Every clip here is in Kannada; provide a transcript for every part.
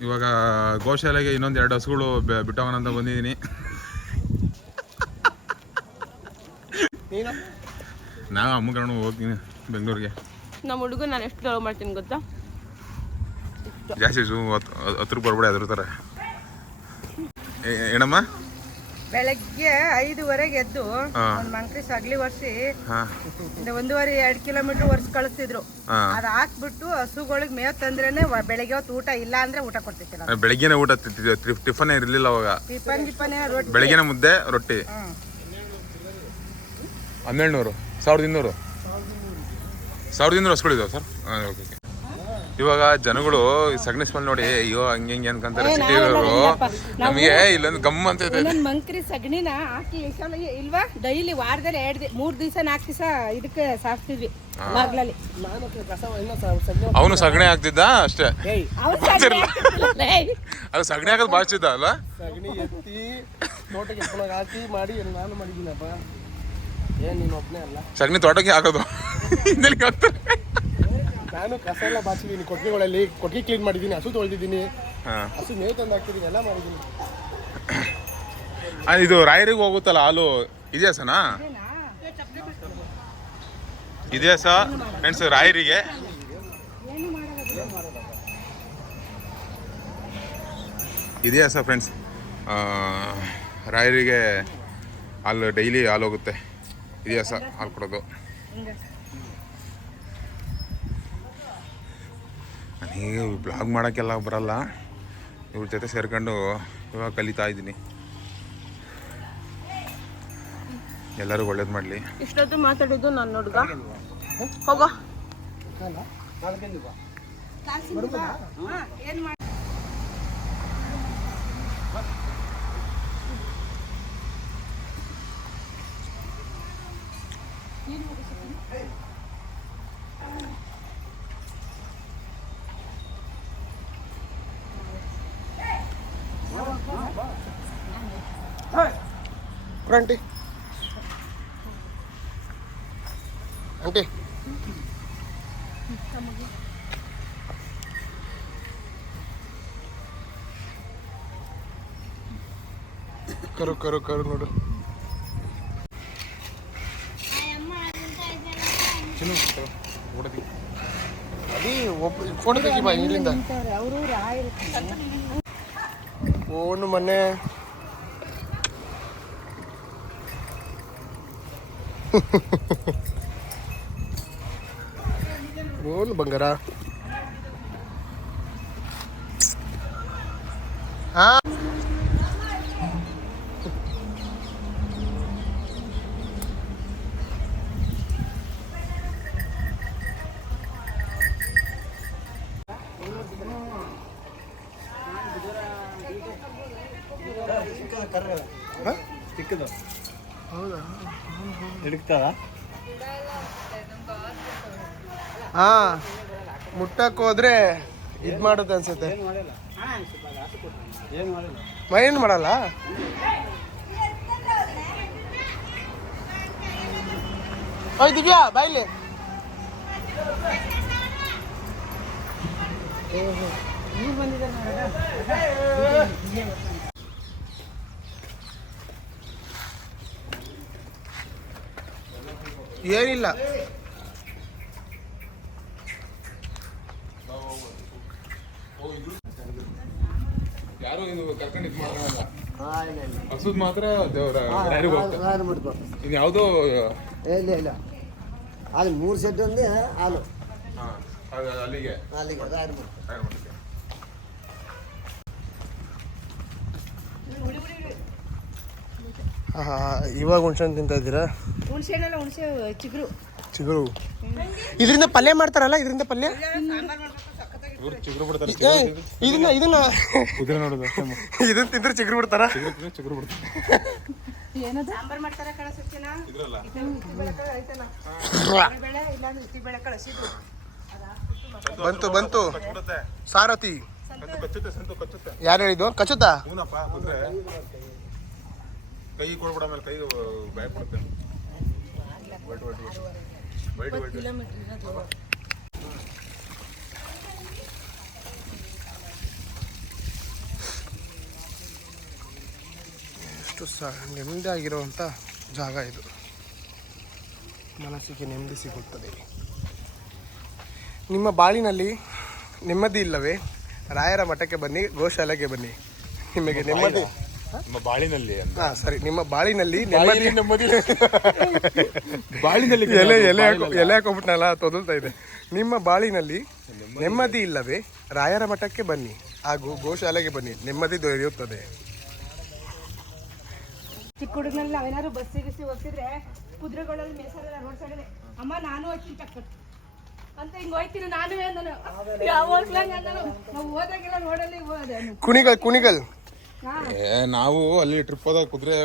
ಇವಾಗ ಗೋಶಾಲೆಗೆ ಇನ್ನೊಂದು ಎರಡು ಹಸುಗಳು ಬೆ- ಬಿಟ್ಟವನ ಅಂತ ಬಂದಿದ್ದೀನಿ. ನಾನು ಅಮ್ಮಗಣ ಹೋಗ್ತೀನಿ ಬೆಂಗಳೂರಿಗೆ. ನಮ್ಮ ಹುಡುಗ ನಾನು ಎಷ್ಟು ಗೌರವ ಮಾಡ್ತೀನಿ ಗೊತ್ತಾ? ಜಾಸ್ತಿ ಹತ್ತು ರೂಪಾಯಿ ಬರ್ಬೇಡಿ ಅದ್ರ ಥರ ಏನಮ್ಮ? ಬೆಳಗ್ಗೆ ಐದುವರೆಗೆ ಎದ್ದು. ಒಂದ್ ಮಂಕ್ರಿ ಸಗ್ಲಿ ಒರ್ಸಿ ಒಂದೂವರೆ ಎರಡ್ ಕಿಲೋಮೀಟರ್ ವರ್ಷ ಕಳಿಸ್ತಿದ್ರು. ಹಾಂ. ಅದ್ ಹಾಕ್ಬಿಟ್ಟು ಹಸುಗಳಿಗೆ ಮೇವ್ ತಂದ್ರೇನೆ ಬೆಳಗ್ಗೆ ಹೊತ್ತು ಊಟ ಇಲ್ಲ ಅಂದ್ರೆ ಊಟ ಕೊಡ್ತಿತ್ತು ಬೆಳಗ್ಗೆ ಬೆಳಗ್ಗೆನೆ ಊಟ ಟಿಫನ್ ಇರಲಿಲ್ಲ ಅವಾಗ. ಟಿಫನ್ ಟಿಫನ್ ರೊಟ್ಟಿ ಬೆಳಗ್ಗೆನೆ ಮುದ್ದೆ ರೊಟ್ಟಿ. ಹನ್ನೆರಡು ನೂರು ಸಾವಿರದ ಇನ್ನೂರು. ಸಾವಿರದ ಇನ್ನೂರು ಹಸ್ಗಳಿದಾವೆ ಸರ್? ಓಕೆ. ಇವಾಗ ಜನಗಳು ಈ ಸಗಣಿ ಸ್ಮೆಲ್ ನೋಡಿ ಅಯ್ಯೋ ಹಂಗೆ ಹಿಂಗೆ ಅನ್ಕೊಂತಾರೆ ಸಿಟಿಗಳು ನಮಗೆ ಇಲ್ಲೊಂದು ಗಮ್ ಅಂತ ಮಂಕ್ರಿ ಸಗಣಿನ ಹಾಕಿ ಇಲ್ವಾ? ಡೈಲಿ ವಾರದಲ್ಲಿ ಎರಡು ಮೂರು ದಿವಸ ನಾಲ್ಕು ದಿವಸ ಇದಕ್ಕೆ ಸಾಕ್ತಿದ್ವಿ ಅವನು ಸಗಣಿ ಹಾಕ್ತಿದ್ದ? ಅಷ್ಟೇ. ಅದು ಸಗಣಿ ಹಾಕೋದು ಬಾಚಿದ್ದ ಅಲ್ಲ ಸಗಣಿ ಎತ್ತಿ ತೋಟಕ್ಕೆ ಹಾಕಿ ಮಾಡಿ ನಾನು ಮಾಡಿದ್ದೀನಪ್ಪ. ಏನ್ ನೀನು ಒಬ್ಬನೇ ಅಲ್ಲ? ಸಗಣಿ ತೋಟಕ್ಕೆ ಹಾಕೋದು. ಹಿಂದೆಲ್ಲಿಗೆ ಹಾಕ್ತಾರೆ ನಾನು ಕಸ ಎಲ್ಲ ಬಾಚಿದ್ದೀನಿ ಕೊಟ್ಟಿಗೆಗಳಲ್ಲಿ ಕೊಟ್ಟಿಗೆ ಕ್ಲೀನ್ ಮಾಡಿದ್ದೀನಿ ಹಸು ತೊಳೆದಿದ್ದೀನಿ ಹಾಂ. ಹಸು ಮೇವು ತಂದು ಹಾಕ್ತಿದ್ದೀನಿ ಎಲ್ಲ ಮಾಡಿದ್ದೀನಿ ಇದು ರಾಯರಿಗೆ ಹೋಗುತ್ತಲ್ಲ ಹಾಲು? ಇದೆಯಾ ಸನಾ? ಇದೆಯಾ ಸ? ಫ್ರೆಂಡ್ಸ್ ರಾಯರಿಗೆ? ಇದೆಯಾ ಸರ್ ಫ್ರೆಂಡ್ಸ್ ರಾಯರಿಗೆ ಹಾಲು ಡೈಲಿ ಹಾಲು ಹೋಗುತ್ತೆ. ಇದೆಯಾ ಸರ್ ಹಾಲು ಕೊಡೋದು? ನನಗೆ ಬ್ಲಾಗ್ ಮಾಡೋಕ್ಕೆಲ್ಲ ಬರಲ್ಲ. ಇವ್ರ ಜೊತೆ ಸೇರ್ಕೊಂಡು ಇವಾಗ ಕಲಿತಾ ಇದ್ದೀನಿ. ಎಲ್ಲರೂ ಒಳ್ಳೇದು ಮಾಡಲಿ. ಇಷ್ಟೊತ್ತು ಮಾತಾಡಿದ್ದು ನನ್ನ ಹುಡುಗ. ಹೋಗೋ. ಏನು ಕರು ಕರು ಕರು ನೋಡು ಅದೇ ಒಬ್ಬ ಫೋನ್ ತೆಗಿ ಬಾ ಇಲ್ಲಿಂದ ಅವರು ರಾಯರು ಫೋನು ಮೊನ್ನೆ ಫೋನ್ ಬಂಗಾರ ಹಾ ಹೌದಾ ಹಾ ಮುಟ್ಟಕ್ ಹೋದ್ರೆ ಇದ್ ಮಾಡುತ್ತೆ ಅನ್ಸುತ್ತೆ. ಏನು ಮಾಡಲ್ಲ? ಓಯ್ ದಿವ್ಯಾ ಬಾಯ್ಲಿ. ಏನಿಲ್ಲ. ಯಾರು ಇದು ಕರ್ಕೊಂಡು ಇದು ಮಾಡೋಲ್ಲ ಹಸುದ್ ಮಾತ್ರ ದೇವರ ರಾಯರಿಗೆ ಹೋಗ್ತಾರೆ ಇದು ಯಾವುದೋ ಇಲ್ಲ ಇಲ್ಲ. ಅಲ್ಲಿ ಮೂರು ಸೆಟ್ ಒಂದೇ ಹಾಲು. ಹಾಂ ಅಲ್ಲಿಗೆ. ಅಲ್ಲಿಗೆ ಮಠ. ರಾಯರ ಇವಾಗ ಹುಣ್ಸೆಹಣ್ಣು ತಿಂತಾ ಇದ್ದೀರಾ? ಹುಣ್ಸೆ ಹಣ್ಣೆಲ್ಲ ಹುಣಸೆ ಚಿಗುರು. ಚಿಗುರು. ಇದರಿಂದ ಪಲ್ಯ ಮಾಡ್ತಾರಲ್ಲ ಇದರಿಂದ ಪಲ್ಯ? ಇವ್ರು ಚಿಗುರು ಬಿಡ್ತಾರೆ ಇದನ್ನ ಇದನ್ನ. ಇದನ್ನ ತಿಂದ್ರೆ ಚಿಗುರು ಬಿಡ್ತಾರ? ಚಿಗುರು ಬಿಡ್ತಾರೆ. ಬಂತು ಬಂತು. ಸಾರಥಿ. ಸಂತು ಕಚ್ಚುತ್ತೆ ಸಂತು ಕಚ್ಚುತ್ತೆ. ಯಾರು ಹೇಳಿದ್ದು? ಕಚ್ಚುತ್ತಾ? ಕೈ ಕೊಡ್ಬಿಡ ಮೇಲೆ ಕೈ ಒಟ್ಟು ಒಟ್ಟು ಎಷ್ಟು ಸ ನೆಮ್ಮದಿ ಆಗಿರುವಂಥ ಜಾಗ ಇದು. ಮನಸ್ಸಿಗೆ ನೆಮ್ಮದಿ ಸಿಗುತ್ತದೆ. ನಿಮ್ಮ ಬಾಳಿನಲ್ಲಿ ನೆಮ್ಮದಿ ಇಲ್ಲವೇ? ರಾಯರ ಮಠಕ್ಕೆ ಬನ್ನಿ ಗೋಶಾಲೆಗೆ ಬನ್ನಿ. ನಿಮಗೆ ನೆಮ್ಮದಿ ನಮ್ಮ ಬಾಳಿನಲ್ಲಿ ಅಂತ. ಹಾ ಸರಿ. ನಿಮ್ಮ ಬಾಳಿನಲ್ಲಿ ನೆಮ್ಮದಿ ನೆಮ್ಮದಿ ಬಾಳಿನಲ್ಲಿ ಎಲೆ ಎಲೆ ಹಾಕೊ ಎಲೆ ಹಾಕೋಬಿಟ್ನಲ್ಲ ತೊದಲ್ತಾ ಇದೆ. ನಿಮ್ಮ ಬಾಳಿನಲ್ಲಿ ನೆಮ್ಮದಿ ಇಲ್ಲವೇ? ರಾಯರ ಮಠಕ್ಕೆ ಬನ್ನಿ ಹಾಗೂ ಗೋಶಾಲೆಗೆ ಬನ್ನಿ. ನೆಮ್ಮದಿ ದೊರೆಯುತ್ತದೆ. ಚಿಕ್ಕ ಹುಡುಗನಲ್ಲಿ ನಾವೇನಾದ್ರು ಬಸ್ಸಿ ಗಿಸ್ಸಿ ಹೋಗ್ತಿದ್ರೆ ಕುದುರೆಗಳಲ್ಲಿ ಮೇಸರೆಲ್ಲ ರೋಡ್ ಸೈಡಲ್ಲಿ ಅಮ್ಮ ನಾನು ಹೋಗ್ತೀನಿ ಟಕ್ಕರ್ ಅಂತ ಹಿಂಗ್ ಹೋಯ್ತೀನಿ ನಾನು ನಾನು ಯಾವಾಗ್ಲೂ ಹಂಗ್ ನಾವು ಹೋದಾಗೆಲ್ಲ ರೋಡಲ್ಲಿ ಹೋದೆ. ಕುಣಿಗಲ್ ಕುಣಿಗಲ್. ಏ, ನಾವು ಅಲ್ಲಿ ಟ್ರಿಪ್ ಹೋದಾಗ ಕುದುರೆ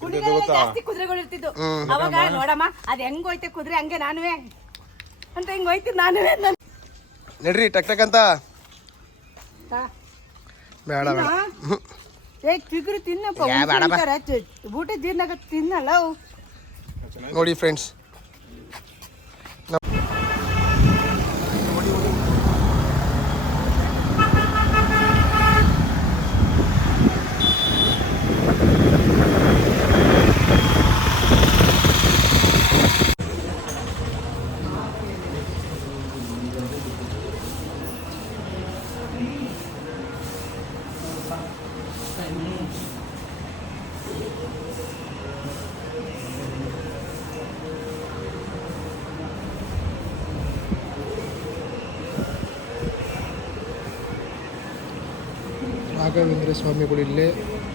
ಕುಣಿಗಲ್ ಜಾಸ್ತಿ ಕುದುರೆಗಳು ಇರ್ತಿದ್ದು ಅವಾಗ ನೋಡಮ್ಮ ಅದ್ ಹೆಂಗ್ ಹೋಯ್ತೆ ಕುದುರೆ ಹಂಗೆ ನಾನುವೆ. ಅಂತ ಹಿಂಗ್ ಹೋಯ್ತಿ ನಾನುವೆ. ನಡ್ರಿ ಟಕ್ ಟಕ್ ಅಂತ. ತಾ. ಬೇಡ ಬೇಡ. ಏ ಚಿಗುರು ತಿನ್ನಪ್ಪ ತಿಂತಾರೆ, ಚಿ- ಊಟ ಜೀರ್ಣ ತಿನ್ನಲ್ಲ ಅವು. ನೋಡಿ ಫ್ರೆಂಡ್ಸ್ ರಾಘವೇಂದ್ರ ಸ್ವಾಮಿಗಳು ಇಲ್ಲೇ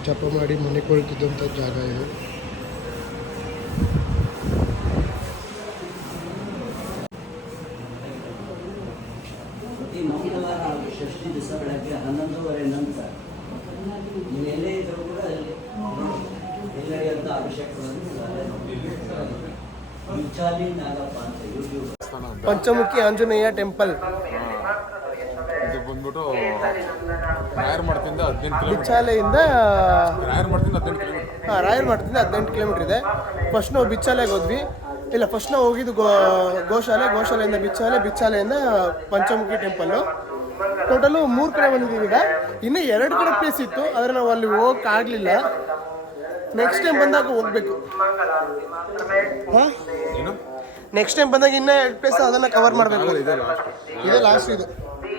ಜಪ ಮಾಡಿ ಮನೆ ಕೊಳ್ತಿದ್ದಂಥ ಜಾಗ ಇದು. ಪ್ರತಿ ಮಂಗಳವಾರ ಹಾಗೂ ಷಷ್ಠಿ ದಿವಸ ಬೆಳಗ್ಗೆ ಹನ್ನೊಂದುವರೆ ನಂತರ ನೀವು ಎಲ್ಲೇ ಇದ್ರೂ ಕೂಡ ಅಲ್ಲಿ ಅಂತ ಅಭಿಷೇಕವನ್ನು ಪಂಚಮುಖಿ ಆಂಜನೇಯ ಟೆಂಪಲ್. ಬಂದ್ಬಿಟ್ಟು ರಾಯರ್ ಮಠದಿಂದ ಹದಿನೆಂಟು ಕಿಲೋಮೀಟರ್. ಬಿಚ್ಚಾಲೆಯಿಂದ ರಾಯರ್ ಮಠದಿಂದ ಹದಿನೆಂಟು ಕಿಲೋಮೀಟರ್. ಹಾಂ ರಾಯರ್ ಮಠದಿಂದ ಹದಿನೆಂಟು ಕಿಲೋಮೀಟರ್ ಇದೆ. ಫಸ್ಟ್ ನಾವು ಬಿಚ್ಚಾಲೆಗೆ ಹೋದ್ವಿ. ಇಲ್ಲ ಫಸ್ಟ್ ನಾವು ಹೋಗಿದ್ದು ಗೋ ಗೋಶಾಲೆ. ಗೋಶಾಲೆಯಿಂದ ಬಿಚ್ಚಾಲೆ ಬಿಚ್ಚಾಲೆಯಿಂದ ಪಂಚಮುಖಿ ಟೆಂಪಲ್ಲು ಟೋಟಲು ಮೂರು ಕಡೆ ಬಂದಿದ್ದೀವಿ ಈಗ. ಇನ್ನೂ ಎರಡು ಕಡೆ ಪ್ಲೇಸ್ ಇತ್ತು. ಆದರೆ ನಾವು ಅಲ್ಲಿ ಹೋಗಕ್ಕಾಗಲಿಲ್ಲ ನೆಕ್ಸ್ಟ್ ಟೈಮ್ ಬಂದಾಗ ಹೋಗ್ಬೇಕು. ಹಾಂ? ನೆಕ್ಸ್ಟ್ ಟೈಮ್ ಬಂದಾಗ ಇನ್ನೂ ಎರಡು ಪ್ಲೇಸ್ ಅದನ್ನು ಕವರ್ ಮಾಡಬೇಕು. ಇದೇ ಲಾಸ್ಟ್ ಇದು.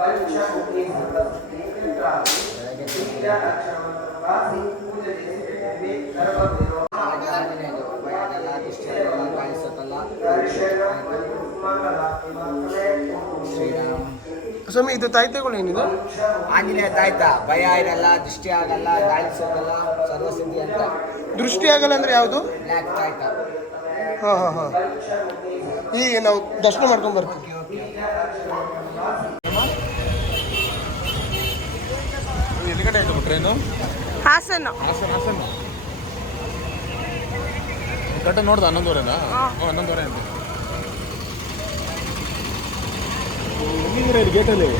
ಪೂಜೆ ಕಾಣಿಸುತ್ತಲ್ಲ ಸ್ವಾಮಿ ಇದು ತಾಯ್ತಗಳು ಏನಿದೆ? ಆಂಜನೇಯ ತಾಯ್ತ ಭಯ ಇರಲ್ಲ ದೃಷ್ಟಿ ಆಗಲ್ಲ ದಾಳಿಸೋದಲ್ಲ ಸರ್ವಸಿದ್ಧಿ ಅಂತ. ದೃಷ್ಟಿ ಆಗಲ್ಲ ಅಂದ್ರೆ ಯಾವುದು? ಬ್ಲ್ಯಾಕ್ ತಾಯ್ತ. ಹಾಂ ಹಾಂ ಹಾಂ. ಈಗ ನಾವು ದರ್ಶನ ಮಾಡ್ಕೊಂಡು ಬರ್ತೀವಿ. ಕಡೆ ಆಯ್ತು ಟ್ರೈನು ಹಾಸನ. ಹಾಸನ ಹಾಸನ. ಕರೆಕ್ಟಾಗಿ ನೋಡ್ದ ಹನ್ನೊಂದುವರೆನಾ? ಹನ್ನೊಂದುವರೆ ಅಂತ ಗೇಟಲ್ಲಿ?